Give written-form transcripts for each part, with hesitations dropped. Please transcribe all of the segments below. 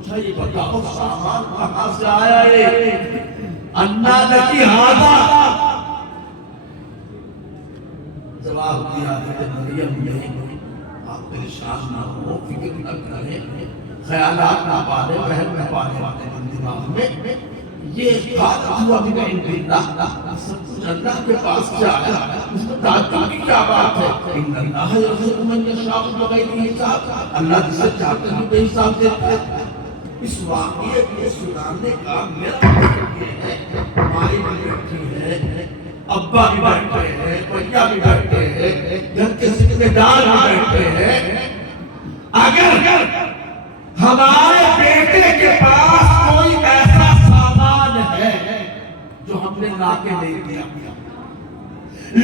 پوچھا یہ بتاؤ سامان کہاں سے آیا ہے؟ انا لکی ہادا، جواب دیا کہ مریم نے آپ پریشان نہ ہو، فکر نہ کریں، خیالات نہ پالے، وہم نہ پالے اپنے دماغ میں، یہ بات ہوا بھی نہیں اللہ، سب کچھ اللہ کے پاس سے آیا، اس میں تعجب کی کیا بات ہے؟ ان اللہ یرزق من یشاء بغیر حساب، اللہ جسے چاہتے ہیں بے حساب دیتا ہے۔ اس واقعے کو سنانے کا میرا مقصد یہ ہے، مائی بھی بیٹھی ہے، ابا بھی بیٹھے ہیں، بھیا بھی بیٹھے ہیں، گھر کے ذمہ دار بھی بیٹھے ہیں، اگر ہمارے بیٹے کے پاس کوئی ایسا سامان ہے جو ہم نے لا کے نہیں دیا،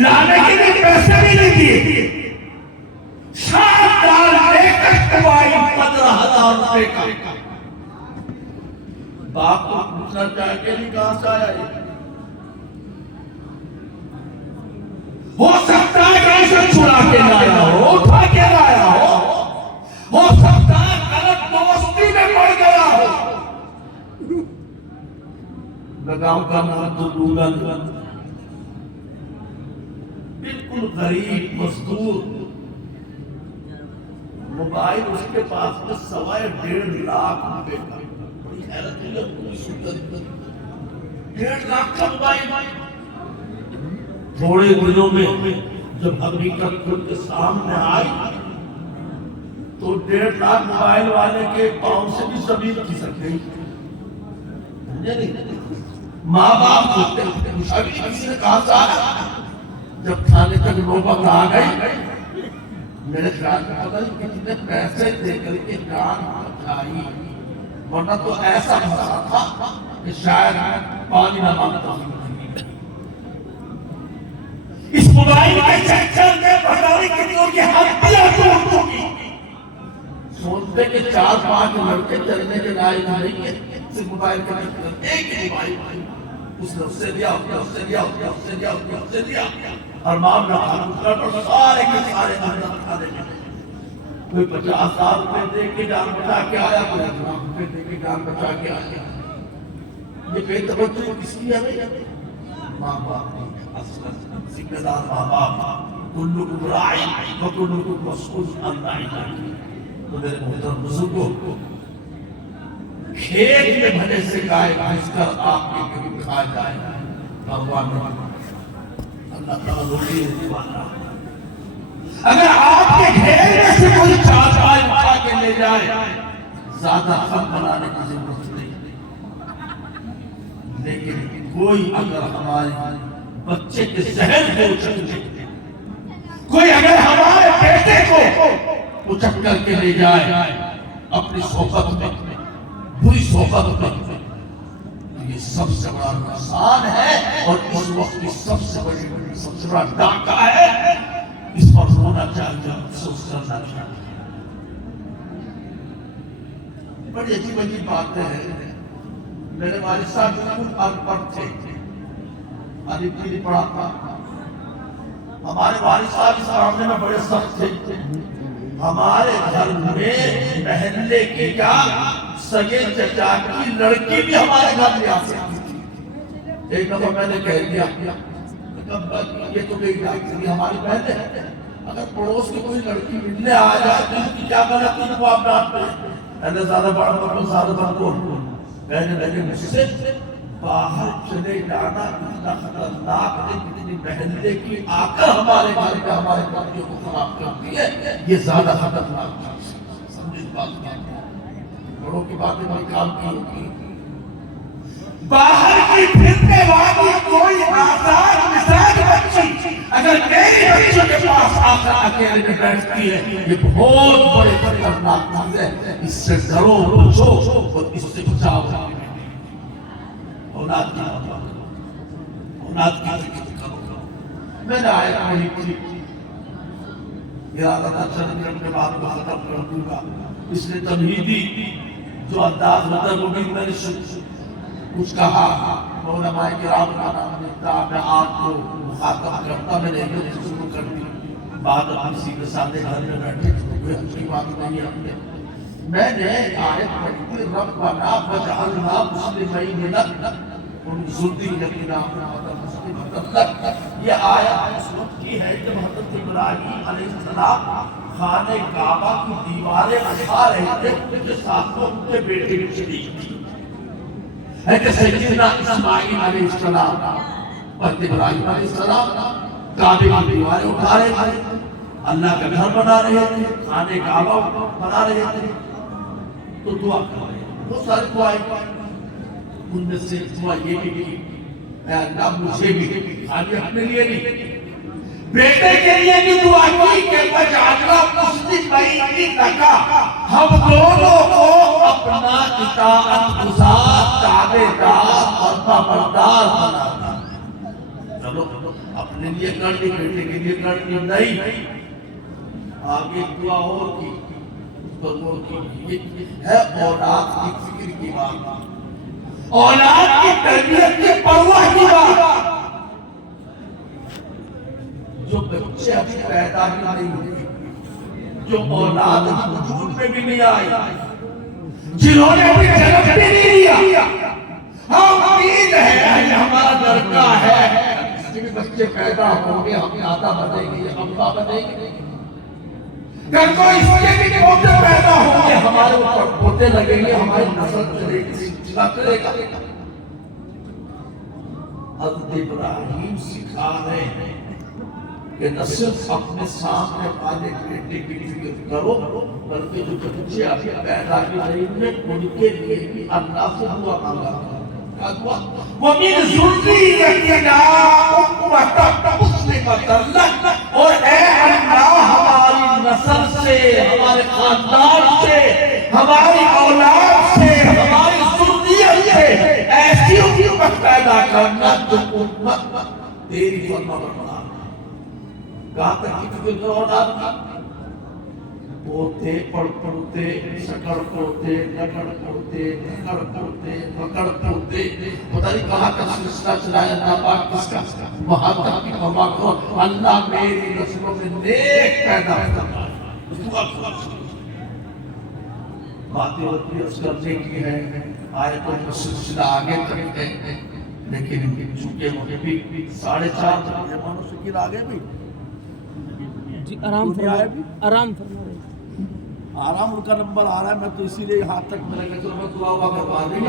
لانے کے لیے پیسے بھی نہیں دیے، شاندار لے کر کوئی 15,000 روپے کا، باپ کو پوچھنا چاہے کہ نہیں کہاں سے آیا یہ؟ ہو سکتا ہے کہ اسے چھڑا کے لایا ہو، اٹھا کے لایا ہو سکتا ہے غلط دوستی میں پڑ گیا ہو، لگاؤ کا نام تو ڈونگا بالکل غریب مزدور، موبائل اس کے پاس میں 1.5 لاکھ روپے کا، بڑی حیرت ہے، کوئی سنت 1.5 لاکھ کا موبائل۔ تھوڑے دنوں میں جب حقیقت خود کے سامنے آئی تو 1.5 لاکھ موبائل والے کے پاؤں سے بھی زمین کھسک گئی۔ ماں باپ ہوتے ابھی کسی نے کہا تھا جب کھانے تک نوبت آ گئی، میرے خیال میں پتہ نہیں کتنے پیسے دے کر کے جان بچائی، ورنہ تو ایسا پھنسا تھا کہ شاید پانی نہ مانگتا۔ اس موبائل کے چکر میں بھٹاری کتنوں کی ہڈیاں ٹوٹ چکی، سوچتے کہ 4-5 لڑکے چلنے کے لائق نہیں ہے، صرف موبائل کا ایک ہی موبائل، اس نے اس سے لیا، اس سے لیا، اس سے لیا، اس سے لیا، اور مام نہ پر سارے کے سارے اندر کھا دے گئے۔ کوئی 50,000 روپے دے کے جان بچا کے آیا، کوئی 1,00,000 روپے دے کے جان بچا کے آیا۔ یہ بے توجہ کس کی ہے؟ ماں باپ کی، ذمہ دار ماں باپ، کلکم راع وکلکم مسئول عن رعیتہ۔ تو میرے محترم بزرگوں، کھیت میں بھلے سے گائے بھینس کر آپ کے کبھی کھا جائے، بھگوان نے اللہ تعالیٰ روٹی دینے والا، اگر آپ کے گھر میں سے کوئی چارپائی اٹھا کے لے جائے، زیادہ خم بنانے کی ضرورت نہیں، لیکن کوئی اگر ہمارے بچے کے ذہن کو اچک لے، کوئی اگر ہمارے بیٹے کو اچک کر کے لے جائے اپنی صحبت میں، بری صحبت میں، یہ سب سے بڑا نقصان ہے، اور اس وقت کی سب سے بڑا ڈاکہ ہے، اس پر رونا چاہیے، افسوس کرنا چاہیے۔ بڑی عجیب عجیب باتیں ہیں۔ میرے والد صاحب بالکل ان پڑھ تھے، الف بھی نہیں پڑھا تھا۔ ہمارے والد صاحب اس معاملے میں بڑے سخت تھے۔ ہمارے گھر میں محلے کی کیا سگے چچا کی لڑکی بھی ہمارے گھر میں آ سکتی تھی۔ ایک دفعہ میں نے کہہ دیا یہ تو میری ڈاکٹری ہماری بہن ہے، اگر پڑوس کی کوئی لڑکی ملنے آ جائے تو اس کی کیا غلطی ہے وہ آپ ڈانٹتے ہیں؟ میں نے زیادہ بڑا مطلب زیادہ بڑا میں نے لگے مجھ سے باہر چلے جانا اتنا خطرناک ہے، کتنی محلے کی آ کر ہمارے گھر میں ہمارے بچوں کو خراب کرتی ہے، یہ زیادہ خطرناک ہے۔ سمجھ اس بات کی، بڑوں کی باتیں بڑی کام کی ہوتی، باہر کی پھرنے والی کوئی آزاد مزاج بچی اگر میری بچوں کے پاس آ کر اکیلے میں بیٹھتی ہے، یہ بہت بڑے خطرناک چیز ہے، اس سے ڈرو بچو اور اس سے بچاؤ۔ اولاد کی فکر کرو۔ میں نے آیت نہیں پڑھی، ارادہ تھا چند منٹ کے بعد وہ ختم کر دوں گا، اس نے تمہیدی جو انداز ہوتا ہے وہ بھی میں نے کچھ کہا، علماء کرام کا نام لیتا، میں آپ کو مخاطب کرتا، میں نے ایک شروع کر دی بات، اپنی سیدھے سادھے گھر میں بیٹھے کوئی اچھی بات نہیں ہے، میں نے آیت پڑھی تھی ربنا وجعلنا مسلمین لک ذریتنا مسلمۃ لک. یہ آیت اس وقت کی ہے جب حضرت ابراہیم علیہ السلام خانہ کعبہ کی دیواریں اٹھا رہے تھے ان کے ساتھ ان کے بیٹے کی شریک تھی ہے کہ سیدنا اسماعیل علیہ السلام حضرت ابراہیم علیہ السلام کعبے کی دیواریں اٹھا رہے تھے, اللہ کا گھر بنا رہے تھے, خانہ کعبہ بنا رہے تھے, تو دعا کر رہے ہیں. بہت سارے دعائیں ان میں سے دعا یہ بھی کی اے اللہ مجھے بھی خالی اپنے لیے نہیں بیٹے کے لیے بھی دعا کی کہ وجعلنا مسلمین لک, ہم دونوں کو اپنا اطاعت گزار تابعدار اور فرمانبردار بنا دے. چلو اپنے لیے کر لی, بیٹے کے لیے کر لی نہیں, آگے دعا اور کی ہے اولاد کی فکر کی بات, اولاد کی تربیت کی پرواہ کی بات. جو بچے ابھی پیدا بھی نہیں ہوئے, جو اولاد وجود میں بھی نہیں آئی, جنہوں نے ابھی جنم بھی نہیں لیا, ہم امید ہے کہ ہمارا لڑکا ہے, اس کے بھی بچے پیدا ہوں گے, ہم دادا بنیں گے, ابا بنیں گے, کل کو اس کے بھی پوتے پیدا ہوں گے, ہمارے اوپر پوتے لگیں گے, ہماری نسل چلے گی, سلسلہ چلے گا. حضرت ابراہیم سکھا رہے ہیں کہ نہ صرف اپنے سامنے والے بیٹے کی فکر کرو بلکہ جو بچے ابھی پیدا بھی نہیں ہوئے ان کے لیے بھی اللہ سے دعا مانگا. وَمِن ذُرِّيَّتِنَا أُمَّةً مُسْلِمَةً لَكَ, اور اے اللہ ہماری نسل سے, ہمارے خاندان سے, ہماری اولاد سے, ہماری ذریت سے ایسی امت پیدا کرنا جو امت تیری فرمانبردار. کہاں تک کی فکر کرو اولاد کی؟ پوتے پڑھ پڑھتے, شکر پڑھتے, لکڑ پڑھتے, دھکڑ پڑھتے, پکڑ پڑھتے, پتہ نہیں کہاں کا سلسلہ چلایا اللہ پاک کس کا, وہاں تک کی فرما کرو اللہ میری نسلوں میں نیک پیدا کرنا. دعا کرو. باتیں ہوتی عرض کرنے کی ہے, آیتوں کا سلسلہ آگے تک ہے, لیکن چونکہ مجھے بھی 4:30 مہمانوں سے گر آگے بھی جی آرام فرما رہے آرام ان کا نمبر آ رہا ہے, میں تو اسی لیے یہاں تک میں نے کہا میں دعا ہوا کروا دیں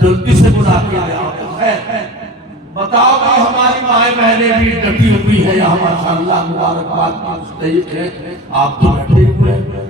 جلدی سے بلا کے آیا. بتاؤ بھائی ہماری مائیں بہنیں بھی ڈٹی ہوئی ہے یہاں ماشاءاللہ, مبارکباد کی مستحق ہے. آپ تو بیٹھے ہوئے ہیں,